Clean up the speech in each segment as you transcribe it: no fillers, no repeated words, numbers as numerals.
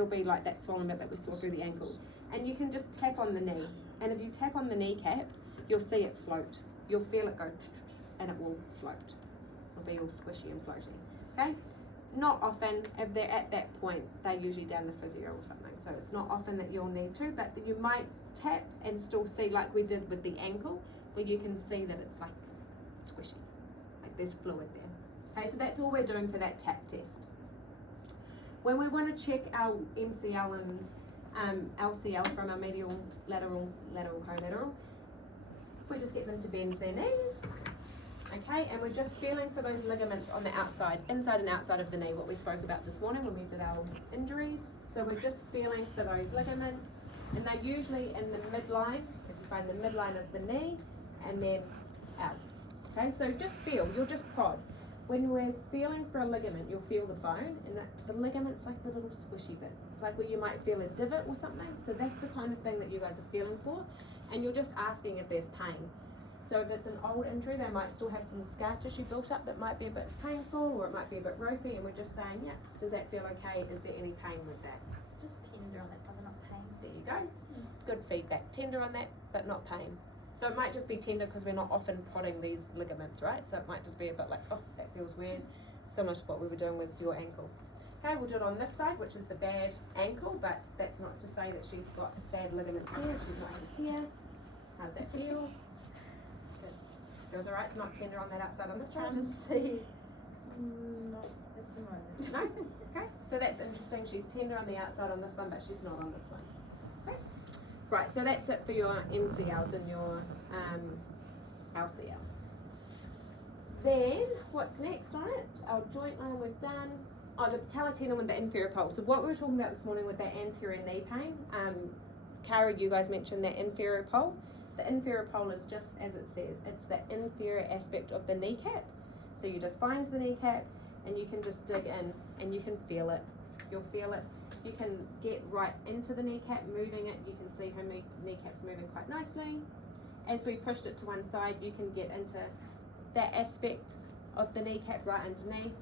it'll be like that swollen bit that we saw through the ankle. And you can just tap on the knee. And if you tap on the kneecap, you'll see it float. You'll feel it go and it will float. It'll be all squishy and floaty. Okay? Not often, if they're at that point, they're usually down the physio or something. So it's not often that you'll need to, but you might tap and still see, like we did with the ankle, where you can see that it's like squishy, like there's fluid there. Okay, so that's all we're doing for that tap test. When we want to check our MCL and LCL from our medial, lateral, collateral, we just get them to bend their knees. Okay, and we're just feeling for those ligaments on the outside, inside and outside of the knee, what we spoke about this morning when we did our injuries. So we're just feeling for those ligaments, and they're usually in the midline, if you find the midline of the knee, and then out. Okay, so just feel, you'll just prod. When we're feeling for a ligament, you'll feel the bone, and the ligament's like the little squishy bit. It's like where you might feel a divot or something. So that's the kind of thing that you guys are feeling for, and you're just asking if there's pain. So if it's an old injury, they might still have some scar tissue built up that might be a bit painful, or it might be a bit ropey, and we're just saying, yeah, does that feel okay? Is there any pain with that? Just tender on that side, but not pain. There you go. Good feedback. Tender on that, but not pain. So it might just be tender because we're not often prodding these ligaments, right? So it might just be a bit like, oh, that feels weird, similar to what we were doing with your ankle. Okay, we'll do it on this side, which is the bad ankle, but that's not to say that she's got bad ligaments here, she's not had a tear. How's that feel? Good. Feels alright, it's not tender on that outside on this side? Trying to see. Not at the moment. No? Okay, so that's interesting. She's tender on the outside on this one, but she's not on this one. Okay. Right, so that's it for your MCLs and your LCL. Then, what's next on it? Our joint line we've done. Oh, the patellar tendon with the inferior pole. So what we were talking about this morning with that anterior knee pain, Cara, you guys mentioned that inferior pole. The inferior pole is just as it says. It's the inferior aspect of the kneecap. So you just find the kneecap and you can just dig in and you can feel it. You'll feel it. You can get right into the kneecap, moving it. You can see her kneecap's moving quite nicely. As we pushed it to one side, you can get into that aspect of the kneecap right underneath.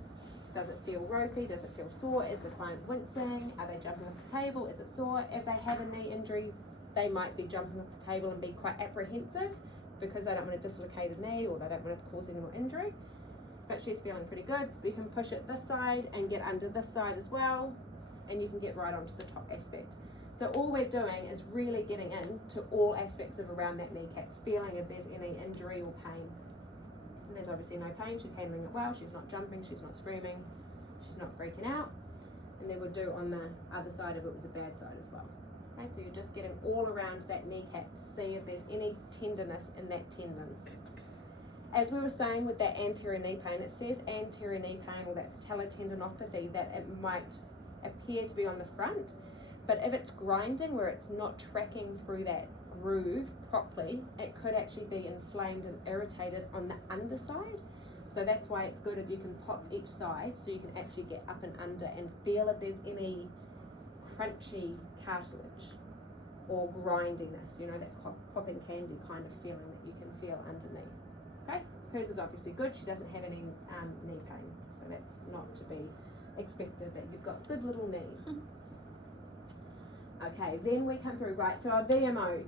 Does it feel ropey? Does it feel sore? Is the client wincing? Are they jumping off the table? Is it sore? If they have a knee injury, they might be jumping off the table and be quite apprehensive because they don't want to dislocate a knee or they don't want to cause any more injury. But she's feeling pretty good. We can push it this side and get under this side as well, and you can get right onto the top aspect. So all we're doing is really getting into all aspects of around that kneecap, feeling if there's any injury or pain. And there's obviously no pain, she's handling it well, she's not jumping, she's not screaming, she's not freaking out. And then we'll do on the other side if it was a bad side as well. Okay, so you're just getting all around that kneecap to see if there's any tenderness in that tendon. As we were saying with that anterior knee pain, it says anterior knee pain or that patellar tendinopathy, that it might appear to be on the front, but if it's grinding where it's not tracking through that groove properly, it could actually be inflamed and irritated on the underside. So that's why it's good if you can pop each side so you can actually get up and under and feel if there's any crunchy cartilage or grindiness, you know, that popping candy kind of feeling that you can feel underneath. Okay, hers is obviously good. She doesn't have any knee pain, so that's not to be expected, that you've got good little knees. Okay, then we come through, right, so our VMO.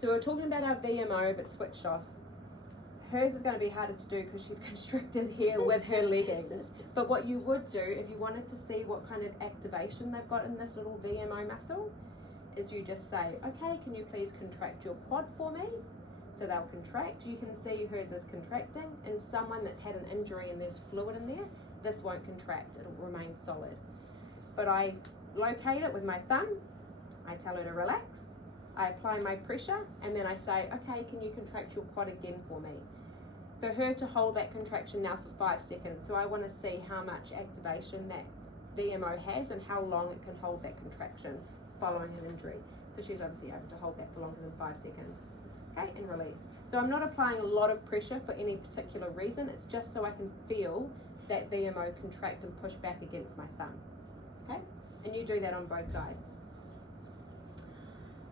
So we're talking about our VMO but switched off. Hers is going to be harder to do because she's constricted here with her leggings. But what you would do if you wanted to see what kind of activation they've got in this little VMO muscle is you just say, okay, can you please contract your quad for me? So they'll contract. You can see hers is contracting. In someone that's had an injury and there's fluid in there, this won't contract, it'll remain solid. But I locate it with my thumb, I tell her to relax, I apply my pressure, and then I say, okay, can you contract your quad again for me? For her to hold that contraction now for 5 seconds, so I want to see how much activation that VMO has and how long it can hold that contraction following an injury. So she's obviously able to hold that for longer than 5 seconds. Okay, and release. So I'm not applying a lot of pressure for any particular reason, it's just so I can feel that VMO contract and push back against my thumb. Okay, and you do that on both sides.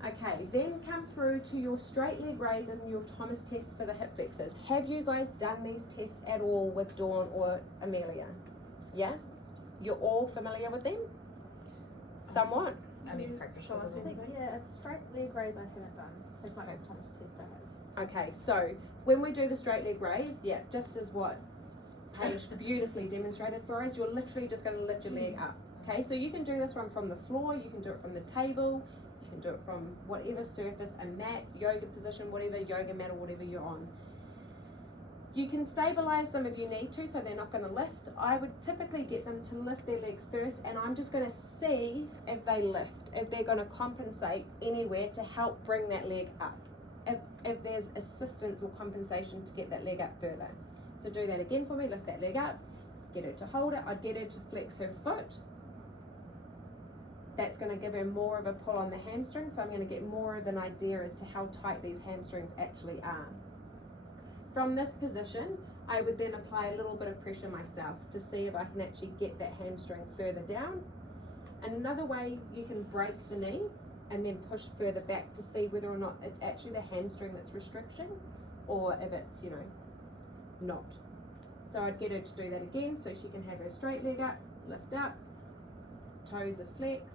Okay, then come through to your straight leg raise and your Thomas tests for the hip flexors. Have you guys done these tests at all with Dawn or Amelia? Yeah? You're all familiar with them? somewhat. I mean, practice Shall I with see? it. Yeah, a straight leg raise I haven't done as much as Thomas test I have. Okay, so when we do the straight leg raise, yeah, just as what Paige beautifully demonstrated for us, you're literally just going to lift your leg up. Okay, so you can do this one from the floor, you can do it from the table, you can do it from whatever surface, a mat, yoga position, whatever yoga mat or whatever you're on. You can stabilize them if you need to, so they're not going to lift. I would typically get them to lift their leg first, and I'm just going to see if they lift, if they're going to compensate anywhere to help bring that leg up. If there's assistance or compensation to get that leg up further. So do that again for me, lift that leg up, get her to hold it. I'd get her to flex her foot. That's going to give her more of a pull on the hamstring, so I'm going to get more of an idea as to how tight these hamstrings actually are. From this position, I would then apply a little bit of pressure myself to see if I can actually get that hamstring further down. Another way, you can break the knee and then push further back to see whether or not it's actually the hamstring that's restriction or if it's, you know, not. So I'd get her to do that again so she can have her straight leg up, lift up, toes are flexed,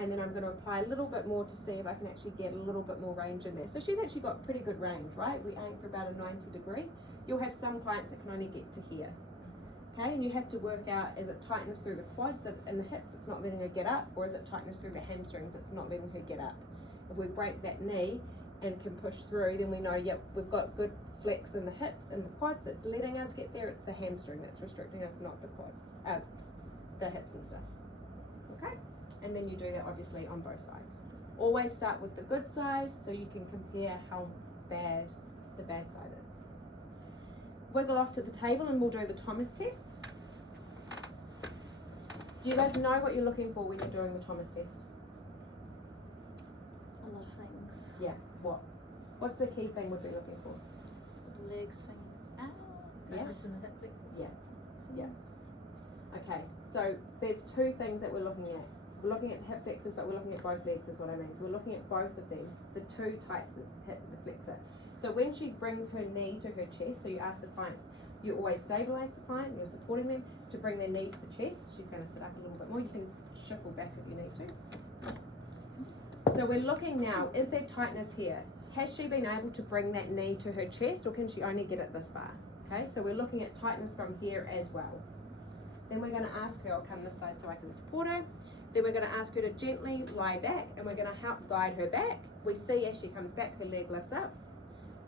and then I'm going to apply a little bit more to see if I can actually get a little bit more range in there. So she's actually got pretty good range, right? We aim for about a 90 degree. You'll have some clients that can only get to here. Okay, and you have to work out, is it tightness through the quads and the hips, it's not letting her get up, or is it tightness through the hamstrings, it's not letting her get up? If we break that knee and can push through, then we know, yep, we've got good flex in the hips and the quads, it's letting us get there, it's the hamstring that's restricting us, not the quads, the hips and stuff. Okay, and then you do that obviously on both sides. Always start with the good side so you can compare how bad the bad side is. Wiggle off to the table and we'll do the Thomas test. Do you guys know what you're looking for when you're doing the Thomas test? A lot of things. Yeah, what? What's the key thing we'd be looking for? Leg swing out. Yeah. Tightness in the hip flexors. Yeah. Yes. Okay, so there's two things that we're looking at. We're looking at hip flexors, but we're looking at both legs is what I mean. So we're looking at both of them, the two types of hip flexor. So when she brings her knee to her chest, so you ask the client, you always stabilize the client, you're supporting them to bring their knee to the chest. She's going to sit up a little bit more. You can shuffle back if you need to. So we're looking now, is there tightness here? Has she been able to bring that knee to her chest, or can she only get it this far? Okay, so we're looking at tightness from here as well. Then we're going to ask her, I'll come this side so I can support her. Then we're going to ask her to gently lie back, and we're going to help guide her back. We see as she comes back, her leg lifts up.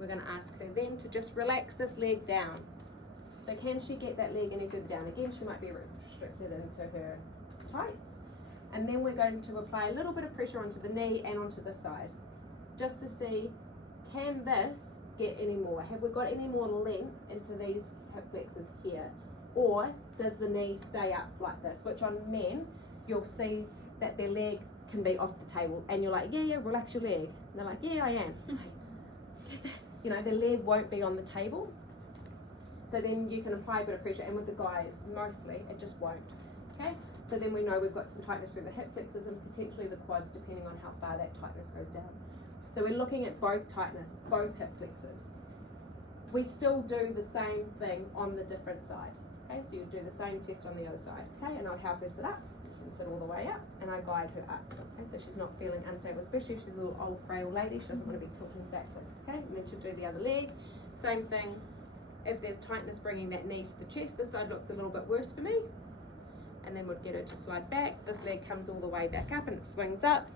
We're going to ask her then to just relax this leg down. So can she get that leg any further down? Again, she might be restricted into her tights. And then we're going to apply a little bit of pressure onto the knee and onto the side, just to see, can this get any more? Have we got any more length into these hip flexors here? Or does the knee stay up like this? Which on men, you'll see that their leg can be off the table, and you're like, yeah, relax your leg. And they're like, yeah, I am. You know, the leg won't be on the table. So then you can apply a bit of pressure, and with the guys, mostly, it just won't. Okay? So then we know we've got some tightness through the hip flexors and potentially the quads, depending on how far that tightness goes down. So we're looking at both tightness, both hip flexors. We still do the same thing on the different side. Okay, so you do the same test on the other side. Okay, and I'll help her sit up and sit all the way up, and I guide her up. Okay, so she's not feeling unstable, especially if she's a little old frail lady. She doesn't want to be tilting backwards. Okay, and then she'll do the other leg. Same thing. If there's tightness bringing that knee to the chest, this side looks a little bit worse for me. And then we'd get her to slide back. This leg comes all the way back up and it swings up.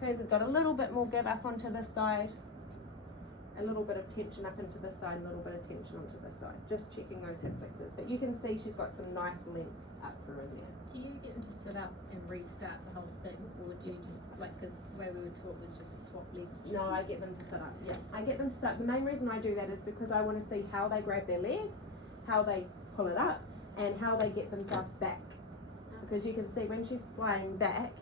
Faz has got a little bit more give up onto this side, a little bit of tension up into this side, a little bit of tension onto this side. Just checking those hip flexors. But you can see she's got some nice length up through in there. Do you get them to sit up and restart the whole thing, or do you just, like, because the way we were taught was just to swap legs? No, I get them to sit up. Yeah, I get them to sit up. The main reason I do that is because I want to see how they grab their leg, how they pull it up, and how they get themselves back. Because you can see when she's flying back,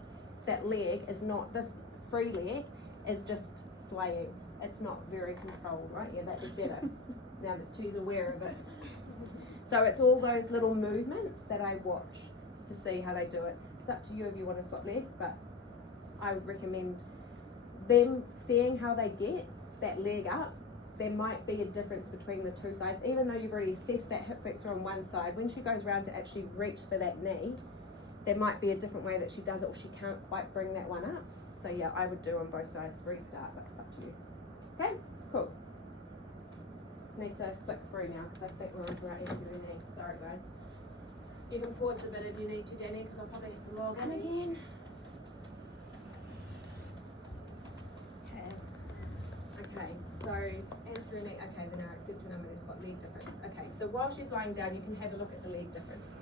that leg is not, this free leg is just flying. It's not very controlled, right? Yeah, that was better. Now that she's aware of it. So it's all those little movements that I watch to see how they do it. It's up to you if you want to swap legs, but I would recommend them seeing how they get that leg up. There might be a difference between the two sides, even though you've already assessed that hip flexor on one side. When she goes around to actually reach for that knee, there might be a different way that she does it, or she can't quite bring that one up. So yeah, I would do on both sides, restart, but it's up to you. Okay, cool. Need to flick through now because I think we're onto our anterior knee. Sorry guys. You can pause a bit if you need to, Danny, because I'll probably have to log in again. Okay, so anterior knee, okay, then our exception number has got leg difference. Okay, so while she's lying down, you can have a look at the leg difference.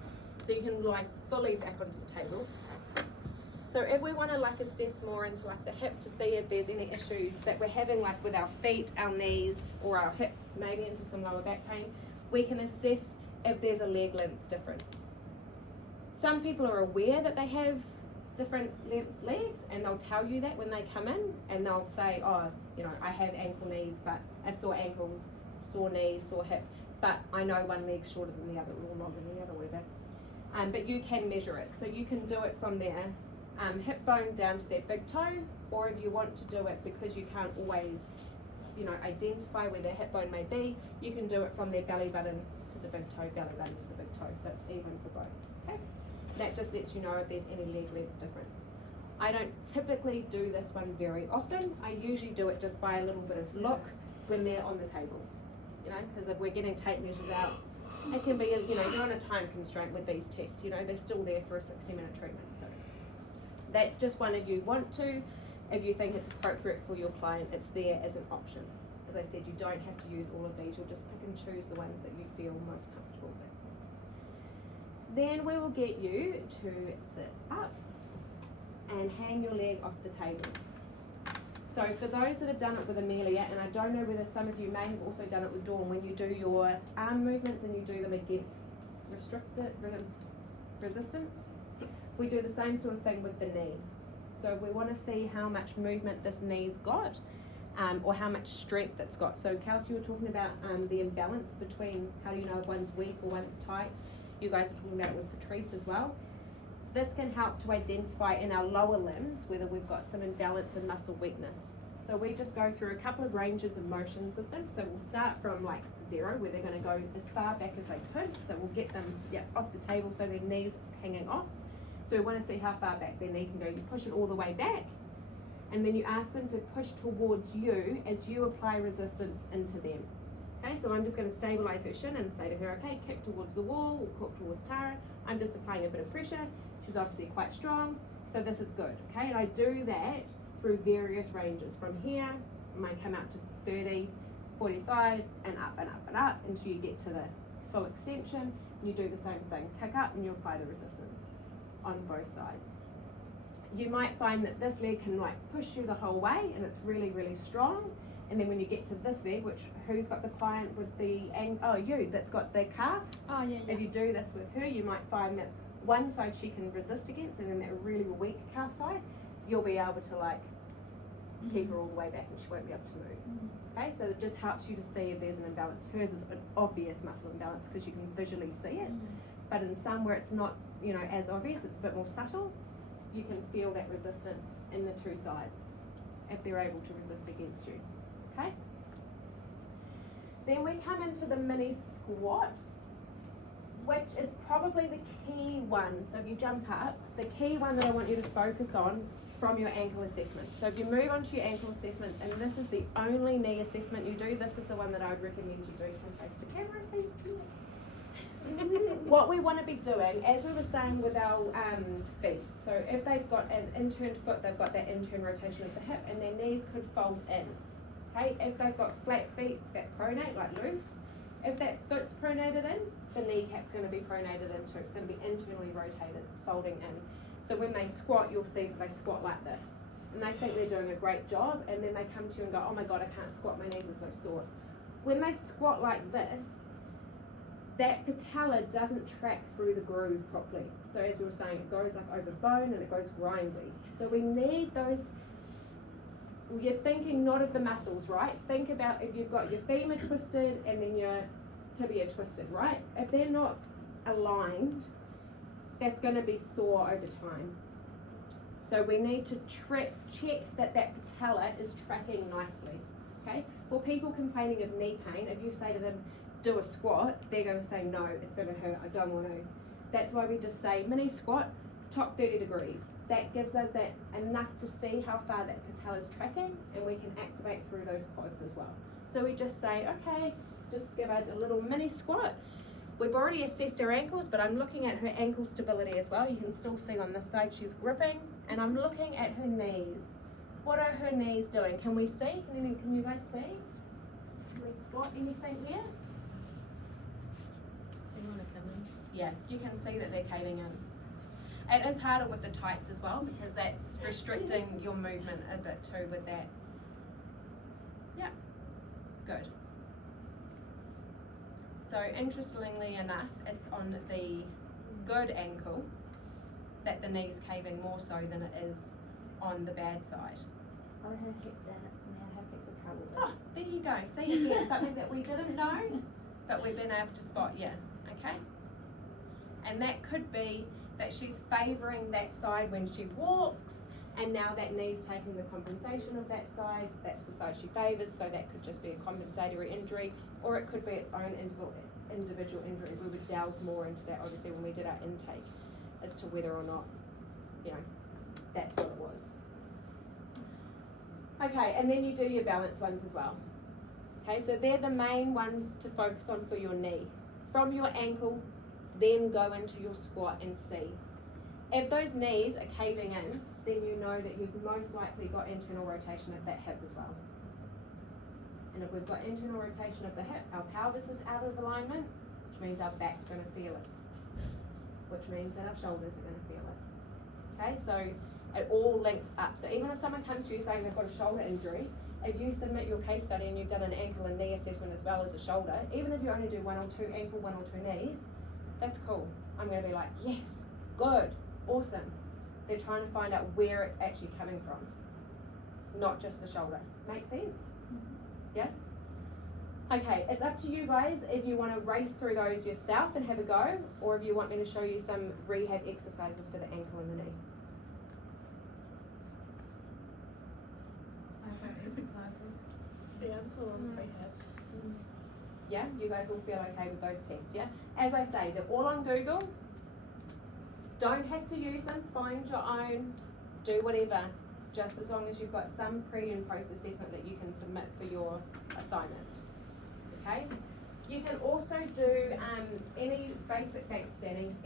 So you can lie fully back onto the table. So if we want to like assess more into like the hip to see if there's any issues that we're having like with our feet, our knees, or our hips, maybe into some lower back pain, we can assess if there's a leg length difference. Some people are aware that they have different legs, and they'll tell you that when they come in, and they'll say, oh, you know, I have ankle knees, but sore ankles, sore knees, sore hip, but I know one leg's shorter than the other, or longer than the other, whatever. But you can measure it, so you can do it from their hip bone down to their big toe, or if you want to do it because you can't always, you know, identify where their hip bone may be, you can do it from their belly button to the big toe, belly button to the big toe, so it's even for both. Okay, that just lets you know if there's any leg length difference. I don't typically do this one very often. I usually do it just by a little bit of look when they're on the table, you know, because if we're getting tape measures out, it can be, you know, you're on a time constraint with these tests, you know, they're still there for a 60-minute treatment. So that's just one if you want to. If you think it's appropriate for your client, it's there as an option. As I said, you don't have to use all of these, you'll just pick and choose the ones that you feel most comfortable with. Then we will get you to sit up and hang your leg off the table. So for those that have done it with Amelia, and I don't know whether some of you may have also done it with Dawn, when you do your arm movements and you do them against resistance, we do the same sort of thing with the knee. So we want to see how much movement this knee's got, or how much strength it's got. So Kelsey, you were talking about the imbalance between how do you know if one's weak or one's tight. You guys were talking about it with Patrice as well. This can help to identify in our lower limbs whether we've got some imbalance and muscle weakness. So we just go through a couple of ranges of motions with them. So we'll start from like 0, where they're going to go as far back as they could. So we'll get them off the table so their knees hanging off. So we want to see how far back their knee can go. You push it all the way back, and then you ask them to push towards you as you apply resistance into them. Okay, so I'm just going to stabilize her shin and say to her, okay, kick towards the wall, or kick towards Tara. I'm just applying a bit of pressure. She's obviously quite strong, so this is good. Okay, and I do that through various ranges. From here, I might come out to 30, 45, and up and up and up until you get to the full extension. And you do the same thing. Kick up and you apply the resistance on both sides. You might find that this leg can like push you the whole way and it's really, really strong. And then when you get to this leg, which who's got the client with the, you, that's got the calf. Oh, yeah, yeah. If you do this with her, you might find that one side she can resist against, and then that really weak calf side, you'll be able to like keep her all the way back and she won't be able to move. Okay, so it just helps you to see if there's an imbalance. Hers is an obvious muscle imbalance because you can visually see it. But in some where it's not, you know, as obvious, it's a bit more subtle, you can feel that resistance in the two sides if they're able to resist against you. Okay? Then we come into the mini squat, which is probably the key one. So if you jump up, the key one that I want you to focus on from your ankle assessment. So if you move on to your ankle assessment, and this is the only knee assessment you do, this is the one that I would recommend you do. Come face the camera, please. What we want to be doing, as we were saying with our feet, so if they've got an inturned foot, they've got that intern rotation of the hip, and their knees could fold in. Okay, if they've got flat feet that pronate, like loose, if that foot's pronated in, the kneecap's going to be pronated in too. It's going to be internally rotated, folding in. So when they squat, you'll see that they squat like this. And they think they're doing a great job, and then they come to you and go, oh my God, I can't squat, my knees are so sore. When they squat like this, that patella doesn't track through the groove properly. So as we were saying, it goes like over bone and it goes grindy. So we need those, you're thinking not of the muscles, right? Think about if you've got your femur twisted and then your tibia twisted, right? If they're not aligned, that's going to be sore over time. So we need to check that that patella is tracking nicely, okay? For people complaining of knee pain, if you say to them, do a squat, they're going to say no, it's going to hurt, I don't want to. That's why we just say mini squat, top 30 degrees. That gives us that enough to see how far that patella is tracking, and we can activate through those quads as well. So we just say, okay, just give us a little mini squat. We've already assessed her ankles, but I'm looking at her ankle stability as well. You can still see on this side she's gripping, and I'm looking at her knees. What are her knees doing? Can we see? Can you guys see? Can we spot anything there? They wanna come in. Yeah, you can see that they're caving in. It is harder with the tights as well because that's restricting your movement a bit too with that. Yeah, good. So interestingly enough, it's on the good ankle that the knee's caving more so than it is on the bad side. Oh, her hip then, it's near her hips are trouble. Oh, there you go. See, again, something that we didn't know, but we've been able to spot, yeah, okay? And that could be that she's favouring that side when she walks, and now that knee's taking the compensation of that side. That's the side she favours, so that could just be a compensatory injury, or it could be its own individual injury. We would delve more into that, obviously, when we did our intake, as to whether or not, you know, that's what it was. Okay, and then you do your balance ones as well. Okay, so they're the main ones to focus on for your knee. From your ankle, then go into your squat and see. If those knees are caving in, then you know that you've most likely got internal rotation of that hip as well. And if we've got internal rotation of the hip, our pelvis is out of alignment, which means our back's going to feel it, which means that our shoulders are going to feel it. Okay, so it all links up. So even if someone comes to you saying they've got a shoulder injury, if you submit your case study and you've done an ankle and knee assessment as well as a shoulder, even if you only do 1 or 2 ankle, 1 or 2 knees, that's cool. I'm going to be like, yes, good, awesome. They're trying to find out where it's actually coming from, not just the shoulder. Make sense? Yeah? Okay, it's up to you guys if you want to race through those yourself and have a go, or if you want me to show you some rehab exercises for the ankle and the knee. Exercises. Yeah, I'm cool on rehab. Yeah, you guys all feel okay with those tests, yeah? As I say, they're all on Google. Don't have to use them, find your own, do whatever, just as long as you've got some pre and post assessment that you can submit for your assignment, okay? You can also do any basic back standing,